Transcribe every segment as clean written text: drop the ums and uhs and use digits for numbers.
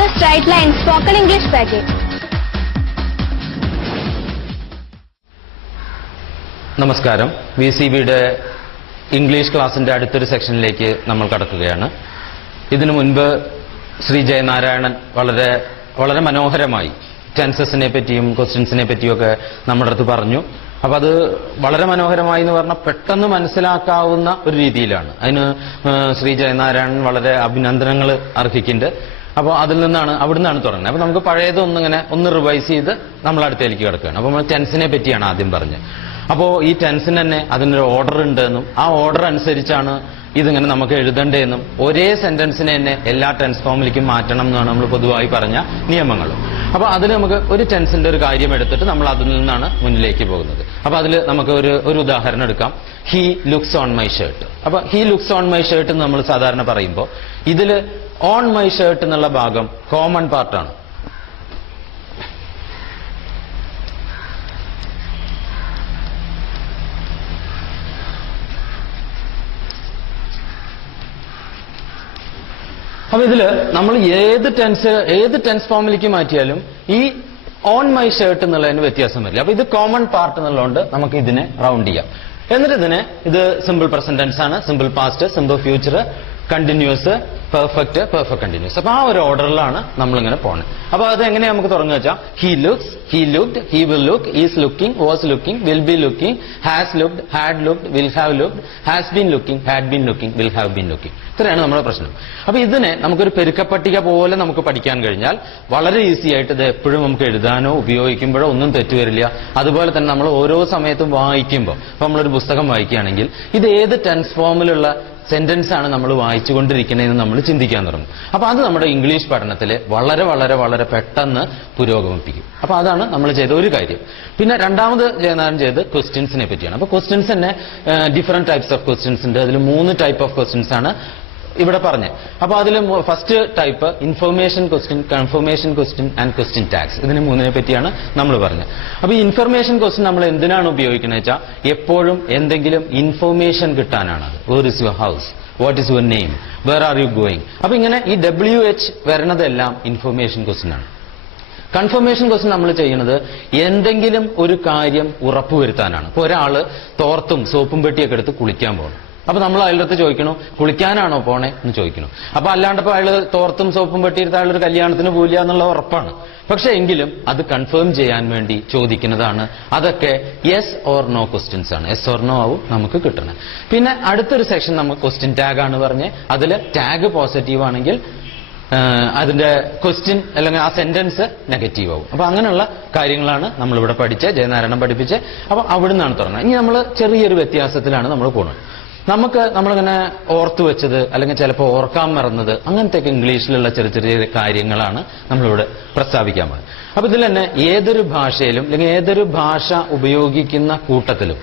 The Straight Line Spoken English Package. നമസ്കാരം. VCBയുടെ English ക്ലാസിന്റെ അടുത്തൊരു സെക്ഷനിലേക്ക് നമ്മൾ കടക്കുകയാണ്. ഇതിനു മുൻപ് ശ്രീ ജയനാരായണൻ വളരെ മനോഹരമായി ടെൻസസിനെ പറ്റിയും ക്വസ്റ്റ്യൻസിനെ പറ്റിയൊക്കെ നമ്മുടെ അടുത്ത് പറഞ്ഞു. അപ്പൊ അത് വളരെ മനോഹരമായി എന്ന് പറഞ്ഞാൽ പെട്ടെന്ന് മനസ്സിലാക്കാവുന്ന ഒരു രീതിയിലാണ്. അതിന് ശ്രീ ജയനാരായണൻ വളരെ അഭിനന്ദനങ്ങൾ അർഹിക്കുന്നുണ്ട്. അപ്പോൾ അവിടുന്നാണ് തുടങ്ങുന്നത്. അപ്പൊ നമുക്ക് പഴയതൊന്നിങ്ങനെ റിവൈസ് ചെയ്ത് നമ്മൾ അടുത്തേക്ക് കിടക്കുകയാണ്. അപ്പൊ നമ്മൾ ടെൻസിനെ പറ്റിയാണ് ആദ്യം പറഞ്ഞത്. അപ്പോൾ ഈ ടെൻസിന് തന്നെ അതിനൊരു ഓർഡർ ഉണ്ടെന്നും ആ ഓർഡർ അനുസരിച്ചാണ് ഇതിങ്ങനെ നമുക്ക് എഴുതേണ്ടതെന്നും ഒരേ സെന്റൻസിനെ തന്നെ എല്ലാ ടെൻസ് ഫോമിലേക്കും മാറ്റണം എന്നാണ് നമ്മൾ പൊതുവായി പറഞ്ഞ നിയമങ്ങൾ. അപ്പൊ അതിൽ നമുക്ക് ഒരു ടെൻസിന്റെ ഒരു കാര്യം എടുത്തിട്ട് നമ്മൾ അതിൽ നിന്നാണ് മുന്നിലേക്ക് പോകുന്നത്. അപ്പൊ അതിൽ നമുക്ക് ഒരു ഉദാഹരണം എടുക്കാം. He looks on my shirt. അപ്പൊ he looks on my shirt എന്ന് നമ്മൾ സാധാരണ പറയുമ്പോൾ ഇതിൽ ഓൺ മൈ ഷർട്ട് എന്നുള്ള ഭാഗം കോമൺ പാർട്ടാണ്. അപ്പൊ ഇതില് നമ്മൾ ഏത് ടെൻസ് ഫോമിലേക്ക് മാറ്റിയാലും ഈ ഓൺ മൈ ഷർട്ട് എന്നുള്ളതിന് വ്യത്യാസം വരില്ല. അപ്പൊ ഇത് കോമൺ പാർട്ട് എന്നുള്ളതുകൊണ്ട് നമുക്ക് ഇതിനെ റൗണ്ട് ചെയ്യാം. എന്നിട്ട് ഇത് സിമ്പിൾ പ്രസന്റ് ടെൻസ് ആണ്, simple past, simple future, continuous, perfect, perfect continuous. അപ്പൊ ആ ഒരു ഓർഡറിലാണ് നമ്മളിങ്ങനെ പോണത്. അപ്പൊ അത് എങ്ങനെയാ നമുക്ക് തുടങ്ങുക വെച്ചാൽ he looks, he looked, he will look, is looking, was looking, will be looking, has looked, had looked, will have looked, has been looking, had been looking, will have been looking. ഇത്രയാണ് നമ്മുടെ പ്രശ്നം. അപ്പൊ ഇതിനെ നമുക്കൊരു പെരുക്കപ്പട്ടിക പോലെ നമുക്ക് പഠിക്കാൻ കഴിഞ്ഞാൽ വളരെ ഈസി ആയിട്ട് ഇത് എപ്പോഴും നമുക്ക് എഴുതാനോ ഉപയോഗിക്കുമ്പോഴോ ഒന്നും തെറ്റുവരില്ല. അതുപോലെ തന്നെ നമ്മൾ ഓരോ സമയത്തും വായിക്കുമ്പോൾ, ഇപ്പൊ നമ്മളൊരു പുസ്തകം വായിക്കുകയാണെങ്കിൽ ഇത് ഏത് ടെൻസ് ഫോമിലുള്ള സെന്റൻസ് ആണ് നമ്മൾ വായിച്ചുകൊണ്ടിരിക്കുന്നതെന്ന് നമ്മൾ ചിന്തിക്കാൻ തുടങ്ങും. അപ്പൊ അത് നമ്മുടെ ഇംഗ്ലീഷ് പഠനത്തിൽ വളരെ വളരെ വളരെ പെട്ടെന്ന് പുരോഗമിപ്പിക്കും. അപ്പൊ അതാണ് നമ്മൾ ചെയ്ത ഒരു കാര്യം. പിന്നെ രണ്ടാമത് ജയനാരൻ ചെയ്ത് ക്വസ്റ്റ്യൻസിനെ പറ്റിയാണ്. അപ്പൊ ക്വസ്റ്റ്യൻസ് തന്നെ ഡിഫറെന്റ് ടൈപ്സ് ഓഫ് ക്വസ്റ്റ്യൻസ് ഉണ്ട്. അതിൽ 3 ടൈപ്പ് ഓഫ് ക്വസ്റ്റ്യൻസ് ആണ് ഇവിടെ പറഞ്ഞത്. അപ്പൊ അതിൽ first type information question, confirmation question and question tags. ഇതിന് 3 പറ്റിയാണ് നമ്മൾ പറഞ്ഞത്. അപ്പൊ ഈ ഇൻഫർമേഷൻ ക്വസ്റ്റ്യൻ നമ്മൾ എന്തിനാണ് ഉപയോഗിക്കുന്നത് വെച്ചാൽ എപ്പോഴും എന്തെങ്കിലും ഇൻഫർമേഷൻ കിട്ടാനാണ്. Where is your house, what is your name, where are you going. അപ്പൊ ഇങ്ങനെ ഈ WH വരുന്നതെല്ലാം ഇൻഫർമേഷൻ ക്വസ്റ്റ്യൻ ആണ്. കൺഫർമേഷൻ ക്വസ്റ്റ്യൻ നമ്മൾ ചെയ്യുന്നത് എന്തെങ്കിലും ഒരു കാര്യം ഉറപ്പുവരുത്താനാണ്. ഇപ്പൊ ഒരാള് തോർത്തും സോപ്പും പെട്ടിയൊക്കെ എടുത്ത് കുളിക്കാൻ പോകണം. അപ്പൊ നമ്മൾ അയാളുടെ ചോദിക്കണു കുളിക്കാനാണോ പോണേ എന്ന് ചോദിക്കണം. അപ്പൊ അല്ലാണ്ടപ്പോ അയാള് തോർത്തും സോപ്പും പെട്ടിയെടുത്ത അയാളൊരു കല്യാണത്തിന് പോവില്ല എന്നുള്ള ഉറപ്പാണ്. പക്ഷെ എങ്കിലും അത് കൺഫേം ചെയ്യാൻ വേണ്ടി ചോദിക്കുന്നതാണ്. അതൊക്കെ യെസ് ഓർ നോ ക്വസ്റ്റ്യൻസ് ആണ്. യെസ് ഓർ നോ ആവും നമുക്ക് കിട്ടണം. പിന്നെ അടുത്തൊരു സെക്ഷൻ നമുക്ക് ക്വസ്റ്റ്യൻ ടാഗ് ആണ് പറഞ്ഞ് അതിൽ ടാഗ് പോസിറ്റീവ് ആണെങ്കിൽ അതിന്റെ ക്വസ്റ്റ്യൻ അല്ലെങ്കിൽ ആ സെന്റൻസ് നെഗറ്റീവ് ആവും. അപ്പൊ അങ്ങനെയുള്ള കാര്യങ്ങളാണ് നമ്മളിവിടെ പഠിച്ച് ജയനാരായണൻ പഠിപ്പിച്ച്. അപ്പൊ അവിടെ നിന്നാണ് തുടങ്ങുന്നത്. ഇനി നമ്മൾ ചെറിയൊരു വ്യത്യാസത്തിലാണ് നമ്മൾ പോകുന്നത്. നമ്മളിങ്ങനെ ഓർത്തു വെച്ചത് അല്ലെങ്കിൽ ചിലപ്പോൾ ഓർക്കാൻ മറന്നത് അങ്ങനത്തെ ഇംഗ്ലീഷിലുള്ള ചെറിയ ചെറിയ കാര്യങ്ങളാണ് നമ്മളിവിടെ പ്രസ്താവിക്കാൻ പോകുന്നത്. അപ്പൊ ഇതിൽ തന്നെ ഏതൊരു ഭാഷയിലും അല്ലെങ്കിൽ ഏതൊരു ഭാഷ ഉപയോഗിക്കുന്ന കൂട്ടത്തിലും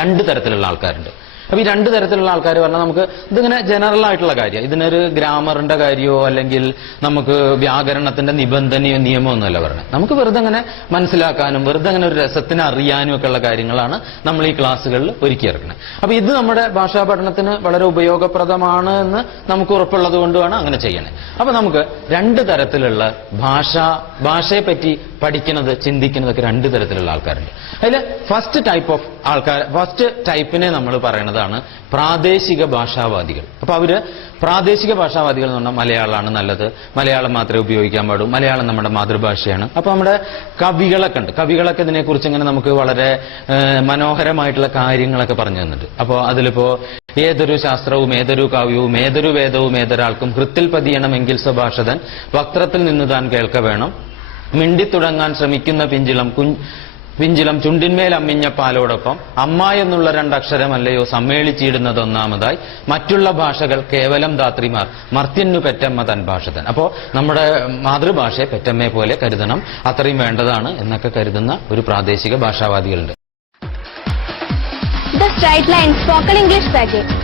2 തരത്തിലുള്ള ആൾക്കാരുണ്ട്. അപ്പൊ ഈ 2 തരത്തിലുള്ള ആൾക്കാർ പറഞ്ഞാൽ നമുക്ക് ഇതിങ്ങനെ ജനറൽ ആയിട്ടുള്ള കാര്യം, ഇതിനൊരു ഗ്രാമറിന്റെ കാര്യമോ അല്ലെങ്കിൽ നമുക്ക് വ്യാകരണത്തിന്റെ നിബന്ധനയോ നിയമമോ ഒന്നുമല്ല പറഞ്ഞത്. നമുക്ക് വെറുതെ അങ്ങനെ മനസ്സിലാക്കാനും വെറുതെ അങ്ങനെ ഒരു രസത്തിന് അറിയാനും ഒക്കെ ഉള്ള കാര്യങ്ങളാണ് നമ്മൾ ഈ ക്ലാസ്സുകളിൽ ഒരുക്കിയിറക്കുന്നത്. അപ്പൊ ഇത് നമ്മുടെ ഭാഷാ പഠനത്തിന് വളരെ ഉപയോഗപ്രദമാണ് എന്ന് നമുക്ക് ഉറപ്പുള്ളത് കൊണ്ടുമാണ് അങ്ങനെ ചെയ്യണേ. അപ്പൊ നമുക്ക് 2 തരത്തിലുള്ള ഭാഷയെ പറ്റി പഠിക്കുന്നത് ചിന്തിക്കുന്നതൊക്കെ 2 തരത്തിലുള്ള ആൾക്കാരുണ്ട്. അതിൽ ഫസ്റ്റ് ടൈപ്പിനെ നമ്മൾ പറയുന്നത് പ്രാദേശിക ഭാഷാവാദികൾ. അപ്പൊ അവര് പ്രാദേശിക ഭാഷാവാദികൾ എന്ന് പറഞ്ഞാൽ മലയാളമാണ് നല്ലത്, മലയാളം മാത്രമേ ഉപയോഗിക്കാൻ പാടൂ, മലയാളം നമ്മുടെ മാതൃഭാഷയാണ്. അപ്പൊ നമ്മുടെ കവികളൊക്കെ ഉണ്ട്. കവികളൊക്കെ ഇതിനെക്കുറിച്ച് ഇങ്ങനെ നമുക്ക് വളരെ മനോഹരമായിട്ടുള്ള കാര്യങ്ങളൊക്കെ പറഞ്ഞു തന്നിട്ടുണ്ട്. അപ്പോൾ അതിലിപ്പോ ഏതൊരു ശാസ്ത്രവും ഏതൊരു കാവ്യവും ഏതൊരു വേദവും ഏതൊരാൾക്കും ഹൃത്തിൽ പതിയണമെങ്കിൽ സ്വഭാഷതൻ വക്രത്തിൽ നിന്ന് താൻ കേൾക്ക വേണം, മിണ്ടിത്തുടങ്ങാൻ ശ്രമിക്കുന്ന പിഞ്ചിലം ചുണ്ടിന്മേൽ അമ്മിഞ്ഞ പാലോടൊപ്പം അമ്മ എന്നുള്ള 2 അക്ഷരമല്ലയോ സമ്മേളിച്ചിടുന്നത് ഒന്നാമതായി, മറ്റുള്ള ഭാഷകൾ കേവലം ധാത്രിമാർ, മർത്യന്നു പെറ്റമ്മ തൻ ഭാഷതൻ. അപ്പോ നമ്മുടെ മാതൃഭാഷയെ പെറ്റമ്മയെ പോലെ കരുതണം, അത്രയും വേണ്ടതാണ് എന്നൊക്കെ കരുതുന്ന ഒരു പ്രാദേശിക ഭാഷാവാദികളുണ്ട്. The Straight Line Spoken English Package.